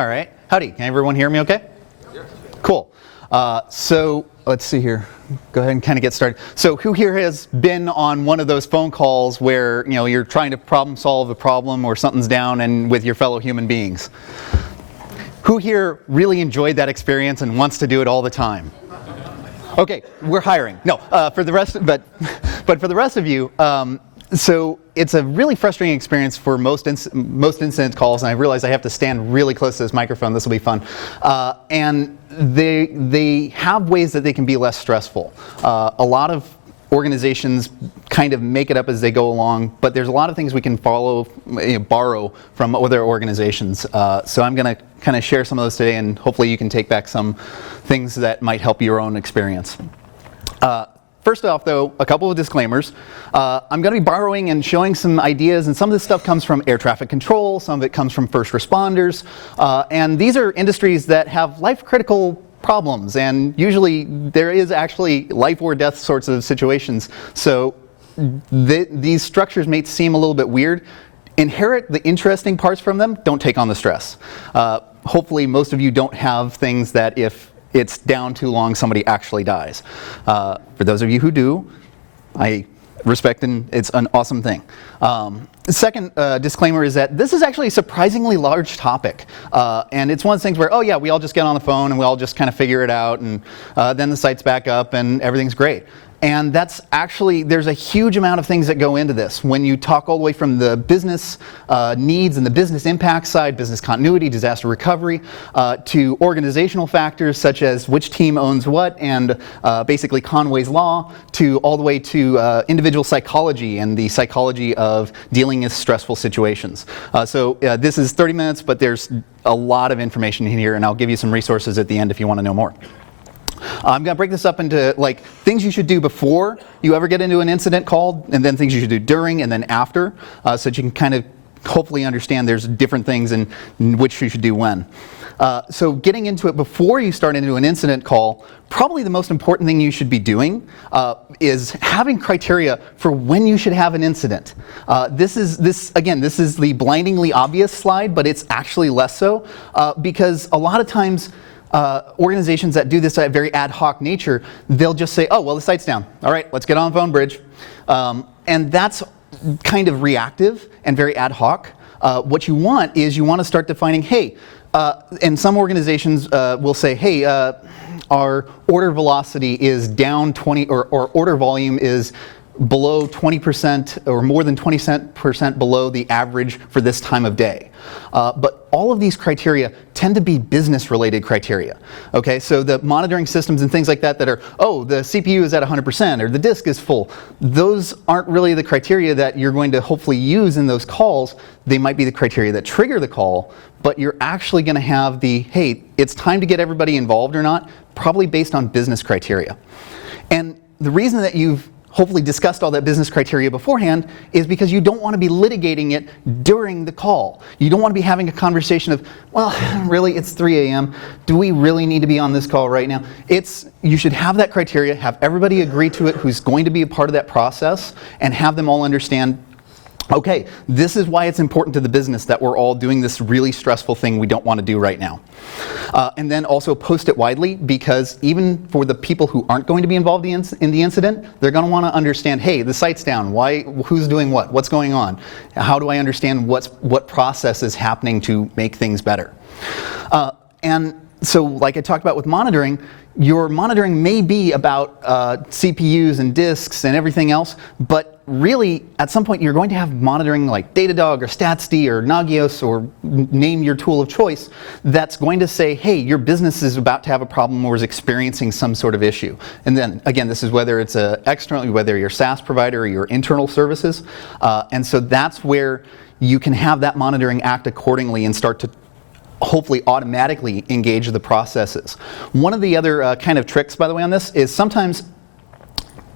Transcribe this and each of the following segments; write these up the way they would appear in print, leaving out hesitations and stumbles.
All right. Howdy. Can everyone hear me okay? Yes. Cool. So let's see here. Go ahead and kind of get started. So who here has been on one of those phone calls where you're trying to problem solve a problem or something's down and with your fellow human beings? Who here really enjoyed that experience and wants to do it all the time? Okay, we're hiring. No, for the rest, but for the rest of you, so it's a really frustrating experience for most incident calls, and I realize I have to stand really close to this microphone. This will be fun. And they have ways that they can be less stressful. A lot of organizations kind of make it up as they go along, but there's a lot of things we can borrow from other organizations. So I'm going to kind of share some of those today, and hopefully you can take back some things that might help your own experience. First off, though, a couple of disclaimers. I'm going to be borrowing and showing some ideas, and some of this stuff comes from air traffic control, some of it comes from first responders, and these are industries that have life-critical problems, and usually there is actually life or death sorts of situations. So these structures may seem a little bit weird. Inherit the interesting parts from them, don't take on the stress. Hopefully most of you don't have things that if it's down too long, somebody actually dies. For those of you who do, I respect, and it's an awesome thing. The second disclaimer is that this is actually a surprisingly large topic. And it's one of those things where, oh yeah, we all just get on the phone and we all just kind of figure it out, and then the site's back up and everything's great. And that's actually, there's a huge amount of things that go into this. When you talk all the way from the business needs and the business impact side, business continuity, disaster recovery, to organizational factors such as which team owns what, and basically Conway's Law, to all the way to individual psychology and the psychology of dealing with stressful situations. So this is 30 minutes, but there's a lot of information in here, and I'll give you some resources at the end if you want to know more. I'm going to break this up into things you should do before you ever get into an incident call, and then things you should do during and then after, so that you can kind of hopefully understand there's different things and which you should do when. So getting into it before you start into an incident call, probably the most important thing you should be doing is having criteria for when you should have an incident. This is the blindingly obvious slide, but it's actually less so because a lot of times organizations that do this at very ad hoc nature, they'll just say, oh, well, the site's down. All right, let's get on the phone bridge. And that's kind of reactive and very ad hoc. What you want is you want to start defining, hey, and some organizations will say, hey, our order velocity is down 20, or order volume is below 20% or more than 20% below the average for this time of day. But all of these criteria tend to be business-related criteria. Okay, so the monitoring systems and things like that are, oh, the CPU is at 100% or the disk is full. Those aren't really the criteria that you're going to hopefully use in those calls. They might be the criteria that trigger the call, but you're actually going to have the, hey, it's time to get everybody involved or not, probably based on business criteria. And the reason that you've hopefully discussed all that business criteria beforehand is because you don't want to be litigating it during the call. You don't want to be having a conversation of, well, really, it's 3 a.m. Do we really need to be on this call right now? You should have that criteria, have everybody agree to it who's going to be a part of that process, and have them all understand, okay, this is why it's important to the business that we're all doing this really stressful thing we don't want to do right now. And then also post it widely, because even for the people who aren't going to be involved in the incident, they're going to want to understand, hey, the site's down. Why? Who's doing what? What's going on? How do I understand what process is happening to make things better? And so like I talked about with monitoring, your monitoring may be about CPUs and disks and everything else, but really, at some point, you're going to have monitoring like Datadog or StatsD or Nagios, or name your tool of choice, that's going to say, hey, your business is about to have a problem or is experiencing some sort of issue. And then, again, this is whether it's external, whether you're a SaaS provider or your internal services. And so that's where you can have that monitoring act accordingly and start to hopefully automatically engage the processes. One of the other kind of tricks, by the way, on this is sometimes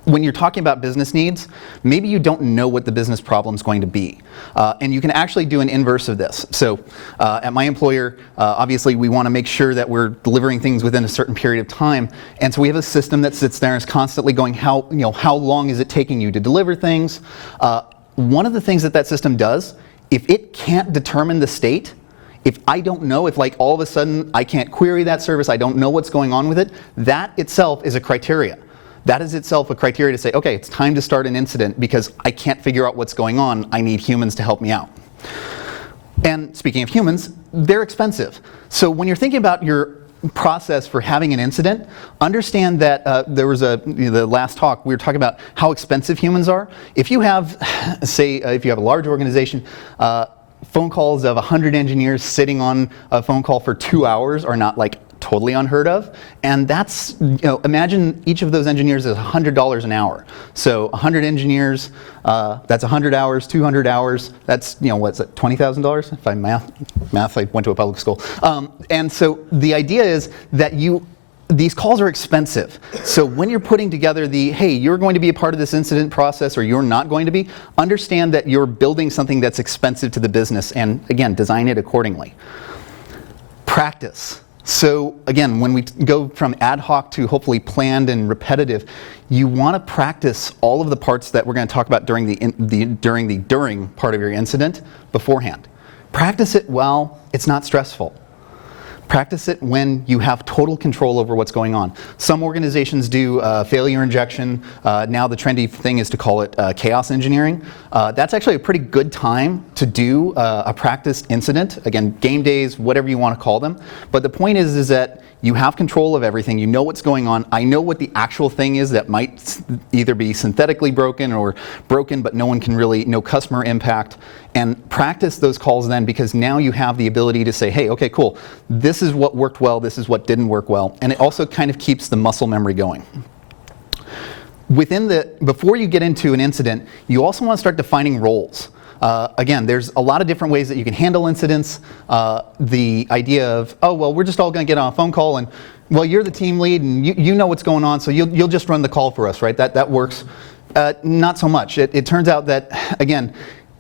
when you're talking about business needs, maybe you don't know what the business problem is going to be. And you can actually do an inverse of this. So at my employer, obviously we want to make sure that we're delivering things within a certain period of time. And so we have a system that sits there and is constantly going, how long is it taking you to deliver things? One of the things that system does, if it can't determine the state, If I don't know, if like all of a sudden I can't query that service, I don't know what's going on with it, that itself is a criteria. That is itself a criteria to say, okay, it's time to start an incident because I can't figure out what's going on. I need humans to help me out. And speaking of humans, they're expensive. So when you're thinking about your process for having an incident, understand that there was the last talk, we were talking about how expensive humans are. If you have, say, if you have a large organization, phone calls of 100 engineers sitting on a phone call for 2 hours are not like totally unheard of. And that's, imagine each of those engineers is $100 an hour. So 100 engineers, that's 100 hours, 200 hours, that's, what's it, $20,000? If I math, I went to a public school. And so the idea is that these calls are expensive. So when you're putting together hey, you're going to be a part of this incident process or you're not going to be, understand that you're building something that's expensive to the business and again, design it accordingly. Practice. So again, when we go from ad hoc to hopefully planned and repetitive, you want to practice all of the parts that we're going to talk about during the during part of your incident beforehand. Practice it while it's not stressful. Practice it when you have total control over what's going on. Some organizations do failure injection. Now the trendy thing is to call it chaos engineering. That's actually a pretty good time to do a practice incident. Again, game days, whatever you want to call them. But the point is that you have control of everything. You know what's going on. I know what the actual thing is that might either be synthetically broken or broken, but no one can really, no customer impact. And practice those calls then, because now you have the ability to say, hey, okay, cool. This is what worked well. This is what didn't work well. And it also kind of keeps the muscle memory going. Before you get into an incident, you also want to start defining roles. Again, there's a lot of different ways that you can handle incidents. The idea of, oh, well, we're just all going to get on a phone call and, well, you're the team lead and you know what's going on, so you'll just run the call for us, right? That works. Not so much. It turns out that, again,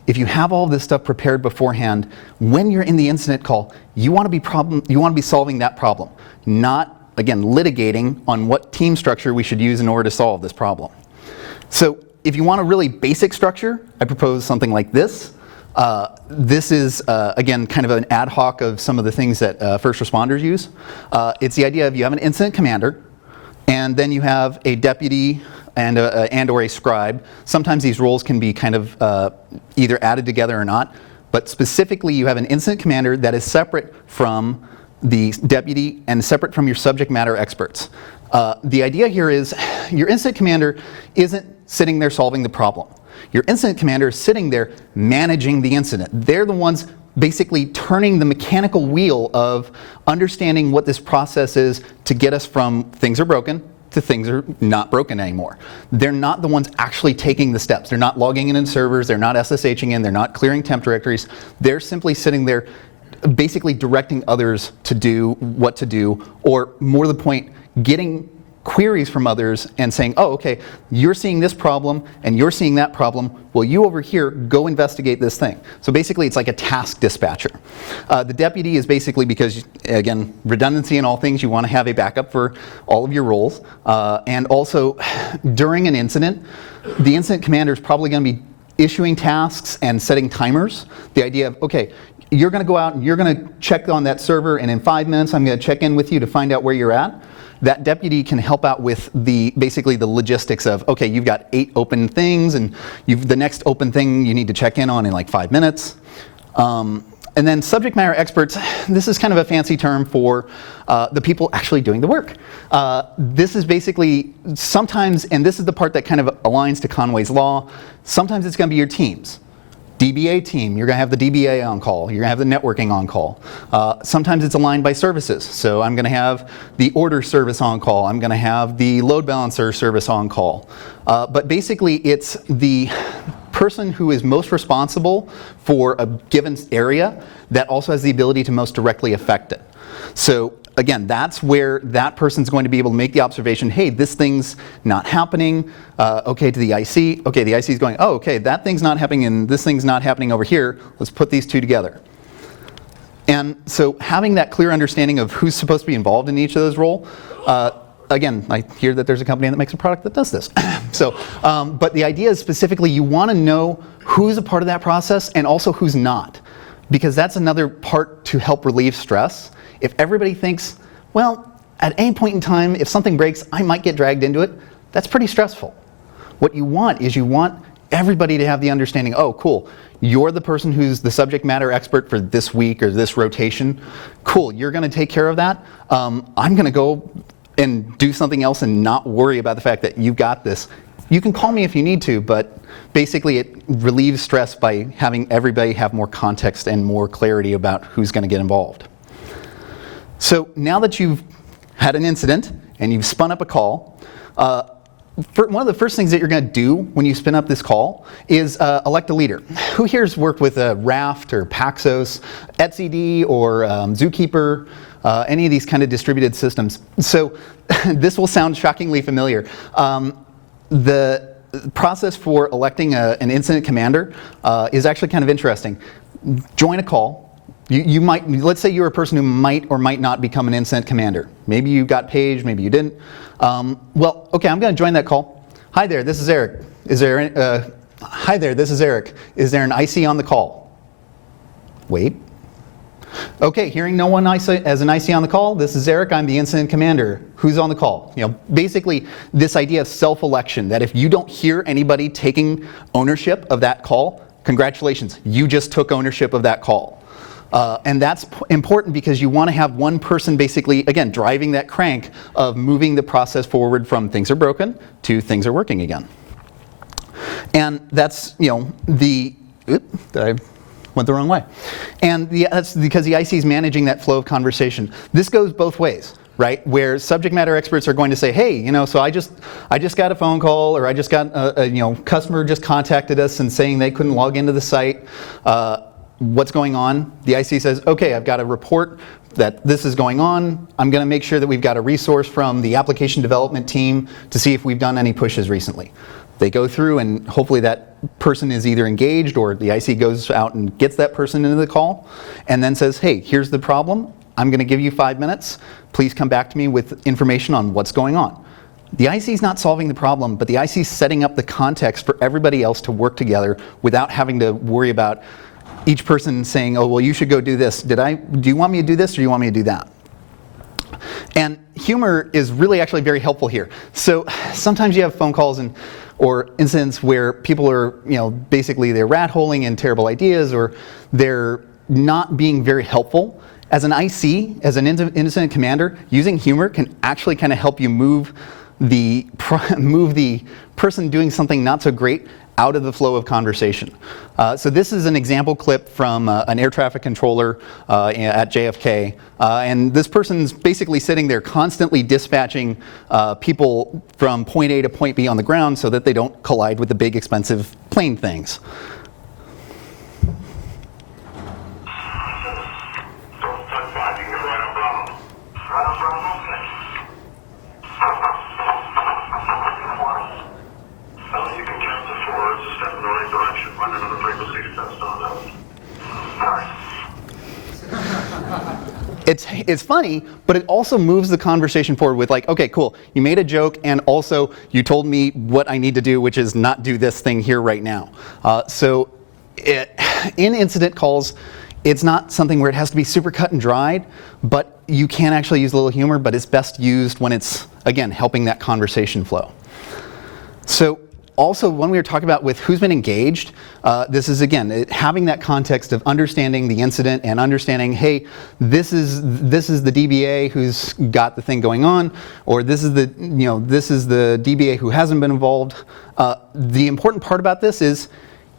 if you have all of this stuff prepared beforehand, when you're in the incident call, you want to be solving that problem, not, again, litigating on what team structure we should use in order to solve this problem. So if you want a really basic structure, I propose something like this. This is, again, kind of an ad hoc of some of the things that first responders use. It's the idea of you have an incident commander, and then you have a deputy and or a scribe. Sometimes these roles can be kind of either added together or not, but specifically you have an incident commander that is separate from the deputy and separate from your subject matter experts. The idea here is your incident commander isn't sitting there solving the problem. Your incident commander is sitting there managing the incident. They're the ones basically turning the mechanical wheel of understanding what this process is to get us from things are broken to things are not broken anymore. They're not the ones actually taking the steps. They're not logging in servers, they're not SSHing in, they're not clearing temp directories. They're simply sitting there basically directing others to do what to do, or more to the point, getting queries from others and saying, oh, okay, you're seeing this problem and you're seeing that problem. Well, you over here, go investigate this thing. So basically, it's like a task dispatcher. The deputy is basically because, again, redundancy in all things, you want to have a backup for all of your roles. And also, during an incident, the incident commander is probably going to be issuing tasks and setting timers. The idea of, okay, you're going to go out and you're going to check on that server, and in 5 minutes, I'm going to check in with you to find out where you're at. That deputy can help out with basically the logistics of, okay, you've got 8 open things, and the next open thing you need to check in on in like 5 minutes. And then subject matter experts, this is kind of a fancy term for the people actually doing the work. This is basically sometimes, and this is the part that kind of aligns to Conway's law, sometimes it's going to be your teams. DBA team, you're going to have the DBA on call. You're going to have the networking on call. Sometimes it's aligned by services. So I'm going to have the order service on call. I'm going to have the load balancer service on call. But basically, it's the person who is most responsible for a given area that also has the ability to most directly affect it. So again, that's where that person's going to be able to make the observation, hey, this thing's not happening, okay, to the IC. Okay, the IC is going, oh, okay, that thing's not happening and this thing's not happening over here. Let's put these two together. And so having that clear understanding of who's supposed to be involved in each of those roles, again, I hear that there's a company that makes a product that does this. So, but the idea is specifically you want to know who's a part of that process and also who's not. because that's another part to help relieve stress. If everybody thinks, well, at any point in time, if something breaks, I might get dragged into it, that's pretty stressful. What you want is you want everybody to have the understanding, oh, cool, you're the person who's the subject matter expert for this week or this rotation. Cool, you're gonna take care of that. I'm gonna go and do something else and not worry about the fact that you've got this. You can call me if you need to, but basically it relieves stress by having everybody have more context and more clarity about who's gonna get involved. So now that you've had an incident and you've spun up a call, one of the first things that you're going to do when you spin up this call is elect a leader. Who here's worked with Raft or Paxos, etcd or Zookeeper, any of these kind of distributed systems? So this will sound shockingly familiar. The process for electing an incident commander is actually kind of interesting. Join a call. You might, let's say you're a person who might or might not become an incident commander. Maybe you got paged, maybe you didn't. Well, okay, I'm going to join that call. Hi there, this is Eric. Hi there, this is Eric. Is there an IC on the call? Wait. Okay, hearing no one as an IC on the call, this is Eric, I'm the incident commander. Who's on the call? You know, basically this idea of self-election, that if you don't hear anybody taking ownership of that call, congratulations, you just took ownership of that call. And that's important because you want to have one person basically, again, driving that crank of moving the process forward from things are broken to things are working again. And that's, you know, I went the wrong way. And that's because the IC is managing that flow of conversation. This goes both ways, right? Where subject matter experts are going to say, hey, you know, so I just got a phone call, or I just got a customer just contacted us and saying they couldn't log into the site. What's going on? The IC says, okay, I've got a report that this is going on. I'm going to make sure that we've got a resource from the application development team to see if we've done any pushes recently. They go through and hopefully that person is either engaged or the IC goes out and gets that person into the call and then says, hey, here's the problem. I'm going to give you 5 minutes. Please come back to me with information on what's going on. The IC is not solving the problem, but the IC is setting up the context for everybody else to work together without having to worry about each person saying, oh, well, you should go do this. Do you want me to do this or do you want me to do that? And humor is really actually very helpful here. So sometimes you have phone calls or incidents where people are, basically they're rat-holing in terrible ideas or they're not being very helpful. As an IC, as an incident commander, using humor can actually kind of help you move the person doing something not so great out of the flow of conversation. So this is an example clip from an air traffic controller at JFK. And this person's basically sitting there constantly dispatching people from point A to point B on the ground so that they don't collide with the big expensive plane things. It's funny, but it also moves the conversation forward with like, okay, cool, you made a joke and also you told me what I need to do, which is not do this thing here right now. In incident calls, it's not something where it has to be super cut and dried, but you can actually use a little humor, but it's best used when it's, again, helping that conversation flow. So also, when we were talking about with who's been engaged, this is, again, having that context of understanding the incident and understanding, hey, this is the DBA who's got the thing going on, or this is the DBA who hasn't been involved. The important part about this is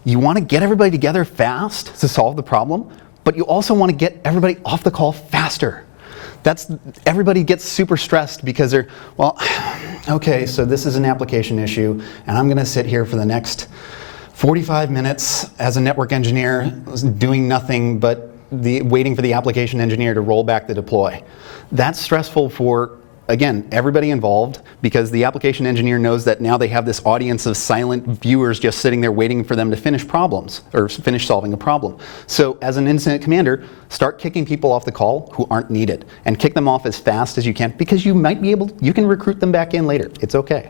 you want to get everybody together fast to solve the problem, but you also want to get everybody off the call faster. Everybody gets super stressed because they're, well, okay, so this is an application issue, and I'm going to sit here for the next 45 minutes as a network engineer doing nothing but waiting for the application engineer to roll back the deploy. That's stressful for, again, everybody involved, because the application engineer knows that now they have this audience of silent viewers just sitting there waiting for them to finish problems or finish solving a problem. So as an incident commander, start kicking people off the call who aren't needed and kick them off as fast as you can, because you can recruit them back in later. It's okay.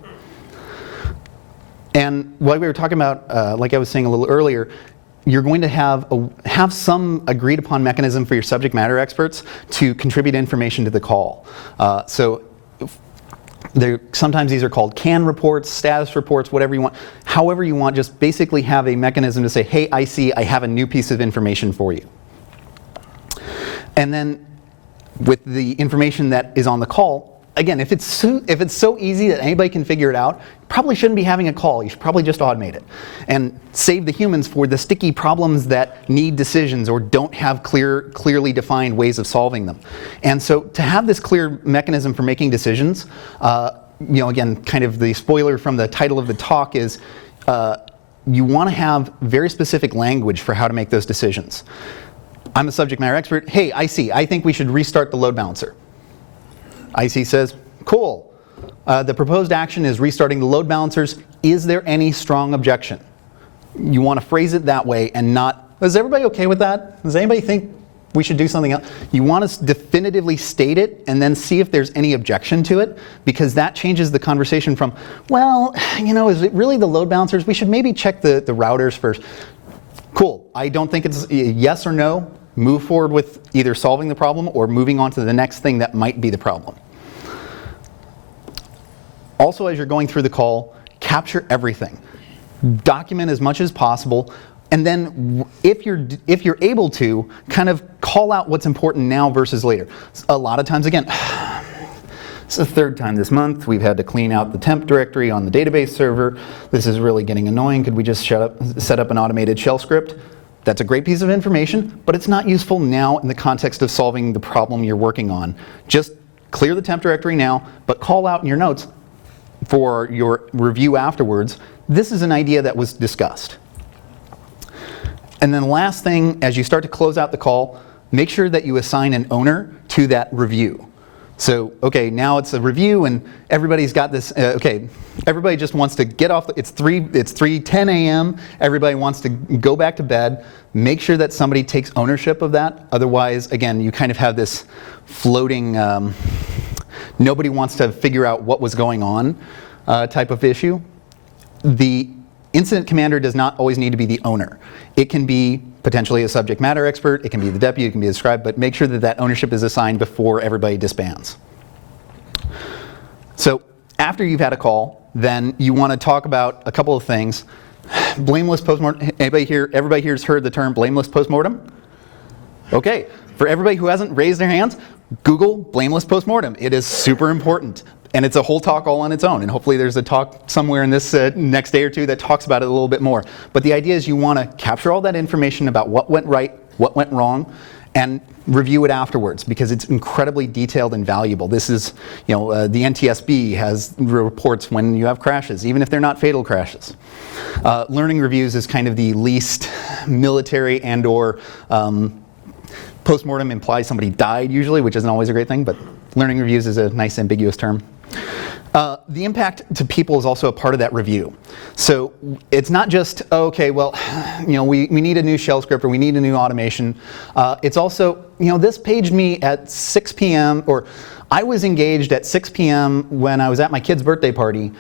And what we were talking about, like I was saying a little earlier, you're going to have some agreed upon mechanism for your subject matter experts to contribute information to the call. Sometimes these are called CAN reports, status reports, whatever you want. However you want, just basically have a mechanism to say, hey, I see, I have a new piece of information for you. And then with the information that is on the call, again, if it's so easy that anybody can figure it out, you probably shouldn't be having a call. You should probably just automate it and save the humans for the sticky problems that need decisions or don't have clearly defined ways of solving them. And so to have this clear mechanism for making decisions, again, kind of the spoiler from the title of the talk is you want to have very specific language for how to make those decisions. I'm a subject matter expert. Hey, I think we should restart the load balancer. IC says, cool. The proposed action is restarting the load balancers. Is there any strong objection? You want to phrase it that way and not, is everybody okay with that? Does anybody think we should do something else? You want to definitively state it and then see if there's any objection to it, because that changes the conversation from, well, is it really the load balancers? We should maybe check the routers first. Cool. I don't think it's a yes or no. Move forward with either solving the problem or moving on to the next thing that might be the problem. Also, as you're going through the call, capture everything. Document as much as possible, and then if you're able to, kind of call out what's important now versus later. A lot of times, again, it's the third time this month we've had to clean out the temp directory on the database server. This is really getting annoying. Could we just set up an automated shell script? That's a great piece of information, but it's not useful now in the context of solving the problem you're working on. Just clear the temp directory now, but call out in your notes for your review afterwards, this is an idea that was discussed. And then the last thing, as you start to close out the call, make sure that you assign an owner to that review. So, okay, now it's a review and everybody's got this, everybody just wants to get off, it's 3:10 a.m., everybody wants to go back to bed. Make sure that somebody takes ownership of that. Otherwise, again, you kind of have this floating, nobody wants to figure out what was going on type of issue. The incident commander does not always need to be the owner. It can be potentially a subject matter expert, it can be the deputy, it can be the scribe, but make sure that that ownership is assigned before everybody disbands. So after you've had a call, then you want to talk about a couple of things. Blameless postmortem. Everybody here has heard the term blameless postmortem? Okay, for everybody who hasn't raised their hands, Google blameless postmortem. It is super important. And it's a whole talk all on its own. And hopefully there's a talk somewhere in this next day or two that talks about it a little bit more. But the idea is you want to capture all that information about what went right, what went wrong, and review it afterwards because it's incredibly detailed and valuable. This is, the NTSB has reports when you have crashes, even if they're not fatal crashes. Learning reviews is kind of the least military and or postmortem implies somebody died usually, which isn't always a great thing, but learning reviews is a nice ambiguous term. The impact to people is also a part of that review. So it's not just, okay, well, we need a new shell script or we need a new automation. It's also, this paged me at 6 p.m. or I was engaged at 6 p.m. when I was at my kid's birthday party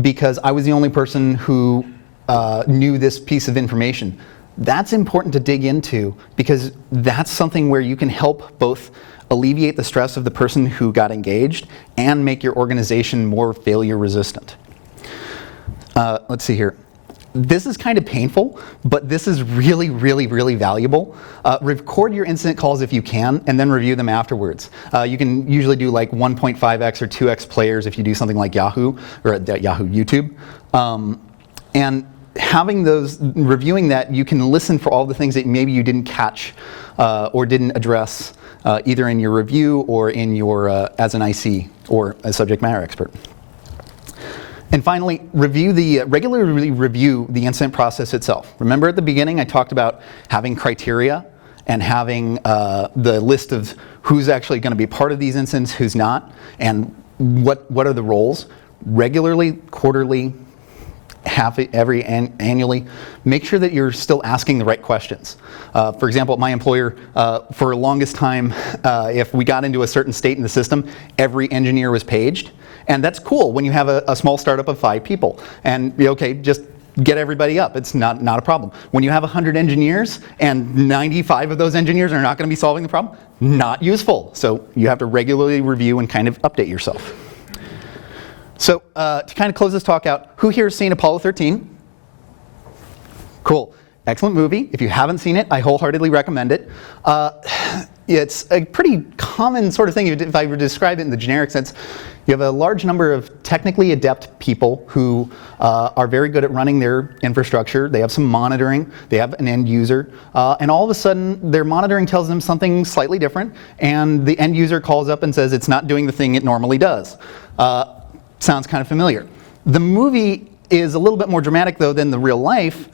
because I was the only person who knew this piece of information. That's important to dig into because that's something where you can help both alleviate the stress of the person who got engaged and make your organization more failure resistant. Let's see here. This is kind of painful, but this is really, really, really valuable. Record your incident calls if you can, and then review them afterwards. You can usually do like 1.5x or 2x players if you do something like Yahoo or Yahoo YouTube. And having those, reviewing that, you can listen for all the things that maybe you didn't catch or didn't address either in your review or in your as an IC or a subject matter expert. And finally, regularly review the incident process itself. Remember at the beginning I talked about having criteria and having the list of who's actually going to be part of these incidents, who's not, and what are the roles. Regularly, quarterly, annually, make sure that you're still asking the right questions. For example, my employer, for the longest time, if we got into a certain state in the system, every engineer was paged. And that's cool when you have a small startup of 5 people. And okay, just get everybody up. It's not a problem. When you have 100 engineers and 95 of those engineers are not going to be solving the problem, not useful. So you have to regularly review and kind of update yourself. So to kind of close this talk out, who here has seen Apollo 13? Cool. Excellent movie. If you haven't seen it, I wholeheartedly recommend it. It's a pretty common sort of thing. If I were to describe it in the generic sense, you have a large number of technically adept people who are very good at running their infrastructure. They have some monitoring. They have an end user. And all of a sudden, their monitoring tells them something slightly different. And the end user calls up and says it's not doing the thing it normally does. Sounds kind of familiar. The movie is a little bit more dramatic, though, than the real life.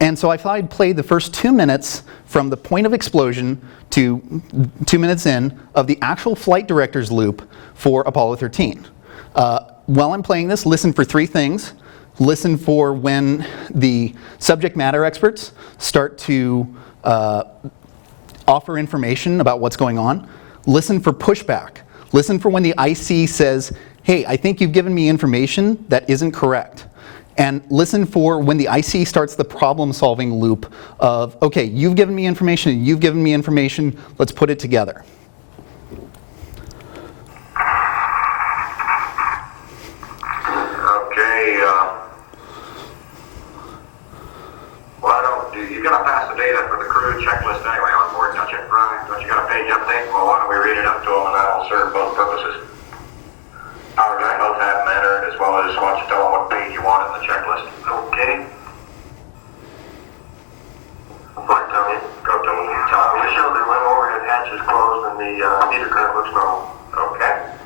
And so I thought I'd play the first 2 minutes from the point of explosion to 2 minutes in of the actual flight director's loop for Apollo 13. While I'm playing this, listen for 3 things. Listen for when the subject matter experts start to offer information about what's going on. Listen for pushback. Listen for when the IC says, hey, I think you've given me information that isn't correct. And listen for when the IC starts the problem-solving loop of, okay, you've given me information, and you've given me information, let's put it together. Okay, why don't you're going to pass the data for the crew checklist anyway on board, don't you? Right. Don't you got a page update? Well, why don't we read it up to them, and that'll serve both purposes. Howard and I both have them entered, as well as why don't you tell them what page you want in the checklist. Okay. What, tell me? Go to them. Tell me. Just show that when overhead hatch is closed and the meter current looks normal. Okay.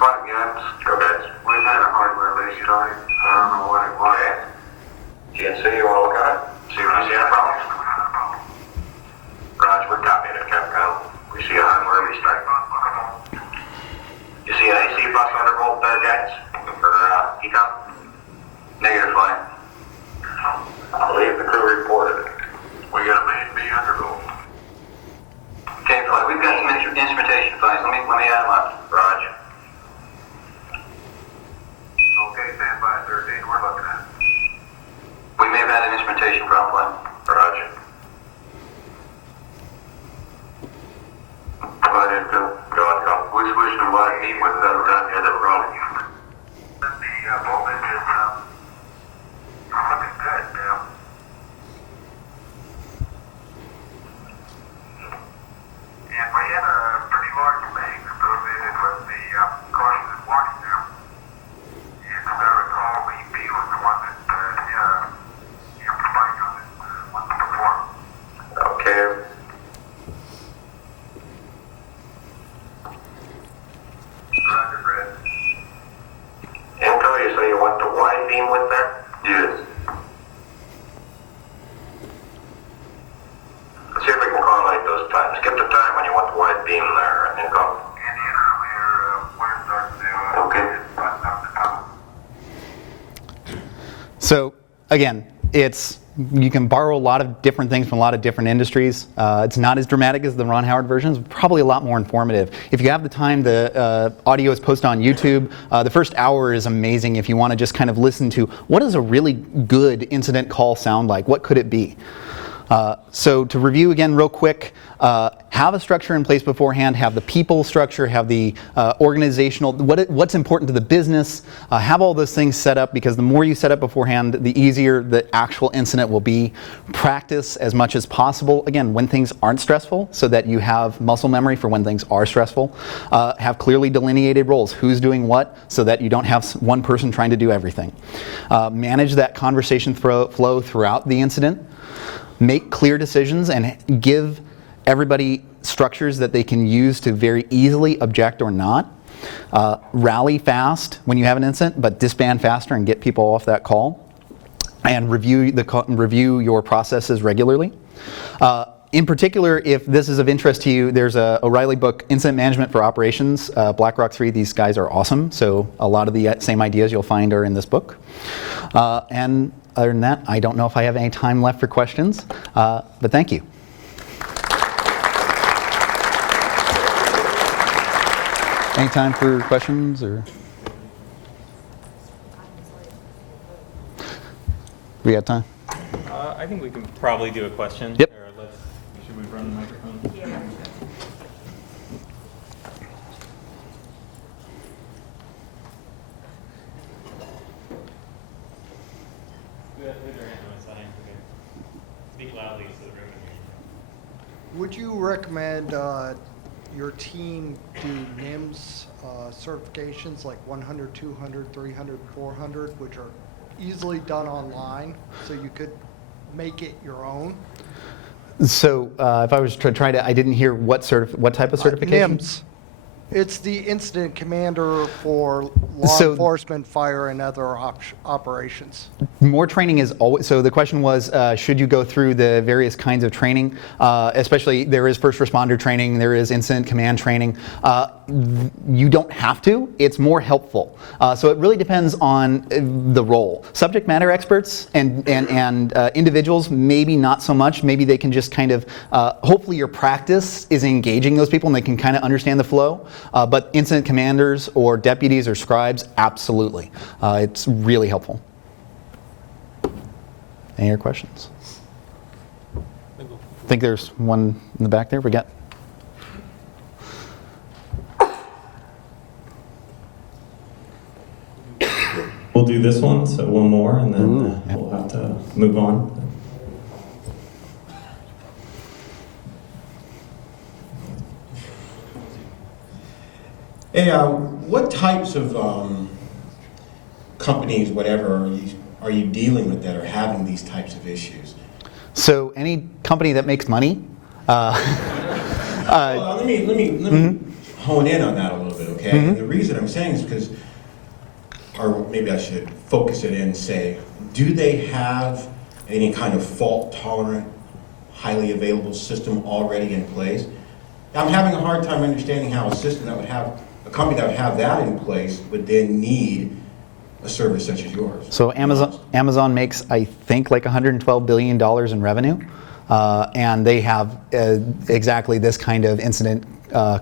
Fine, guys. Go ahead. We've had a hardware lazy time. I don't know what it was. Okay. GNC, you want to look at it? See if you see any problems? Roger, we're copying it, Capcom. We see a hardware restart. You see an AC bus undervolt guidance? Or econ? Negative line. I believe the crew reported. We got a main B undervolt. Okay, fine. We've got some instrumentation files. Let me add them up. Roger. Okay, stand by 13. We're looking at it. We may have had an instrumentation problem. Roger. Go ahead, Phil. Go on, go. We switched to wide beam with the other problem. The voltage is looking good now. And we had a pretty large bank associated with the course that walks now. And as I recall, VP was the one that spiked on it once before. Okay. Roger, Fred. Intel, you say you want the wide beam with that? Yes. Let's see if we can correlate those times. Skip the time when you want the wide beam there, Intel. And the earlier, when it starts to, okay. Button up the top. So again, you can borrow a lot of different things from a lot of different industries. It's not as dramatic as the Ron Howard version. It's probably a lot more informative. If you have the time, the audio is posted on YouTube. The first hour is amazing if you want to just kind of listen to what does a really good incident call sound like? What could it be? So to review again real quick, have a structure in place beforehand, have the people structure, have the organizational, what's important to the business, have all those things set up, because the more you set up beforehand, the easier the actual incident will be. Practice as much as possible, again, when things aren't stressful, so that you have muscle memory for when things are stressful. Have clearly delineated roles, who's doing what, so that you don't have one person trying to do everything. Manage that conversation flow throughout the incident. Make clear decisions and give everybody structures that they can use to very easily object or not. Rally fast when you have an incident, but disband faster and get people off that call. And review your processes regularly. In particular, if this is of interest to you, there's a O'Reilly book, Incident Management for Operations, BlackRock 3. These guys are awesome. So a lot of the same ideas you'll find are in this book. And other than that, I don't know if I have any time left for questions, but thank you. Any time for questions or? We got time? I think we can probably do a question. Yep. Or should we run the microphone? Yeah. Speak loudly so the room can hear you. Would you recommend your team do NIMS certifications like 100, 200, 300, 400, which are easily done online, so you could make it your own? So if I was to try to, I didn't hear what type of certification? NIMS. It's the incident commander for law So- enforcement, fire, and other operations. More training is always, so the question was, should you go through the various kinds of training? Especially there is first responder training, there is incident command training. You don't have to, it's more helpful. So it really depends on the role. Subject matter experts and individuals, maybe not so much. Maybe they can just kind of, hopefully your practice is engaging those people and they can kind of understand the flow. But incident commanders or deputies or scribes, absolutely. It's really helpful. Any other questions? I think there's one in the back there. We got. We'll do this one, so one more, and then we'll have to move on. Hey, what types of companies, whatever, are you dealing with that are having these types of issues? So any company that makes money. Well, let me hone in on that a little bit, okay? And the reason I'm saying is because, or maybe I should focus it in and say, do they have any kind of fault-tolerant, highly available system already in place? I'm having a hard time understanding how a system that would have, a company that would have that in place would then need a service such as yours. So Amazon makes, I think, like $112 billion in revenue, and they have exactly this kind of incident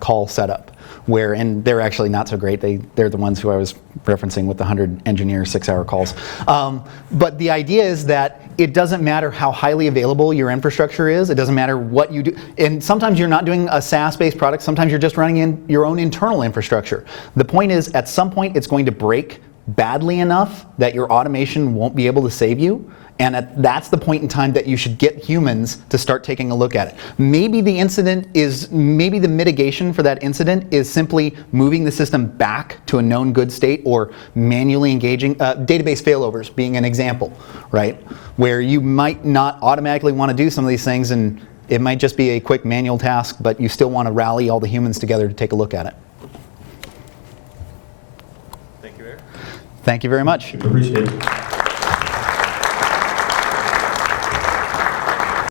call setup. And they're actually not so great. They're the ones who I was referencing with the 100 engineer 6-hour calls. But the idea is that it doesn't matter how highly available your infrastructure is. It doesn't matter what you do. And sometimes you're not doing a SaaS-based product. Sometimes you're just running in your own internal infrastructure. The point is, at some point, it's going to break badly enough that your automation won't be able to save you. And that's the point in time that you should get humans to start taking a look at it. Maybe the mitigation for that incident is simply moving the system back to a known good state or manually engaging, database failovers being an example, right? Where you might not automatically want to do some of these things and it might just be a quick manual task, but you still want to rally all the humans together to take a look at it. Thank you, Eric. Thank you very much. Appreciate it.